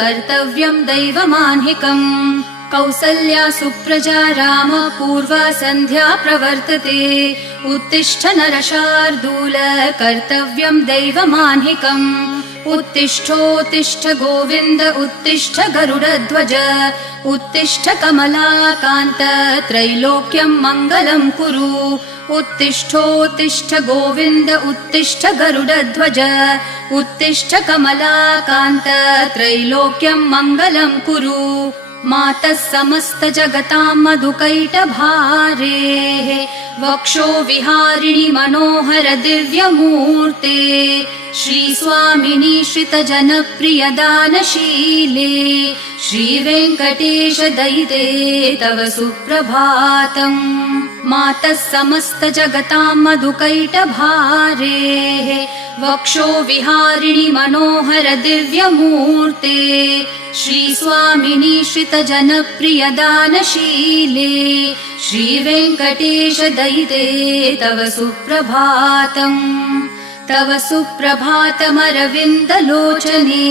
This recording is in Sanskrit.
कर्तव्यम् दैवमाह्निकम् कौसल्या सुप्रजा राम पूर्वा सन्ध्या प्रवर्तते उत्तिष्ठ नरशार्दूल कर्तव्यम् दैवमाह्निकम् उत्तिष्ठोत्तिष्ठ गोविन्द उत्तिष्ठ गरुडध्वज उत्तिष्ठ कमलाकान्त त्रैलोक्यम् मङ्गलम् कुरु उत्तिष्ठोत्तिष्ठ गोविन्द उत्तिष्ठ गरुडध्वज उत्तिष्ठ कमलाकान्त त्रैलोक्यम् मङ्गलम् कुरु मातः समस्त जगताम् मधुकैटभारेः वक्षो विहारिणि मनोहर दिव्यमूर्ते श्रीस्वामिनि श्रितजनप्रिय दानशीले श्रीवेङ्कटेश दयिते तव सुप्रभातम् मातः समस्त जगताम् मधुकैटभारेः वक्षो विहारिणि मनोहर दिव्यमूर्ते श्रीस्वामिनि श्रितजनप्रिय दानशीले श्रीवेङ्कटेश दयिते तव सुप्रभातम् तव सुप्रभातमरविन्दलोचने